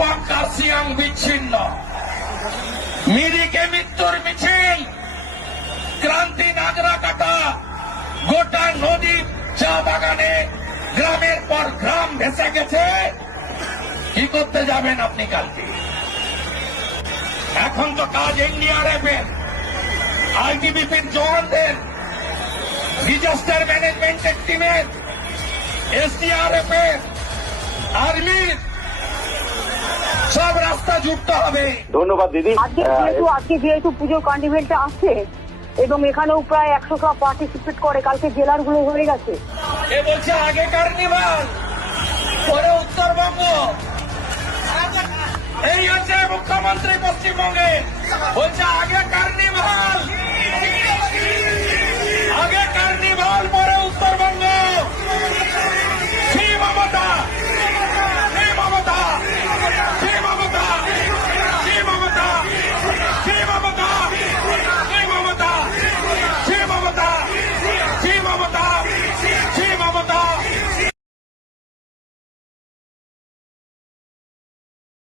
বাংকা সিয়াং বিচ্ছিন্ন, মিরিকে মৃত্যুর মিছিল, ক্রান্তি নাগরা কাটা, গোটা নদী চা বাগানে গ্রামের পর গ্রাম ভেসে গেছে। কি করতে যাবেন আপনি কালকে? এখন তো কাজ এনডিআরএফ এর, আইটিবিপির জওয়ানদের, ডিজাস্টার ম্যানেজমেন্টের টিমের, এসডিআরএফ এর, আর্মির, সব রাস্তা জুড়তে হবে। ধন্যবাদ দিদি। আজকে যেহেতু পুজোর কন্টিনেন্টটা আছে এবং এখানেও প্রায় 100 সব পার্টিসিপেট করে, কালকে জেলার গুলো হয়ে গেছে। এ বলছে আগে কার্নিভাল পরে উত্তরবঙ্গ। এই হচ্ছে মুখ্যমন্ত্রী পশ্চিমবঙ্গে, বলছে আগে কার্নিভাল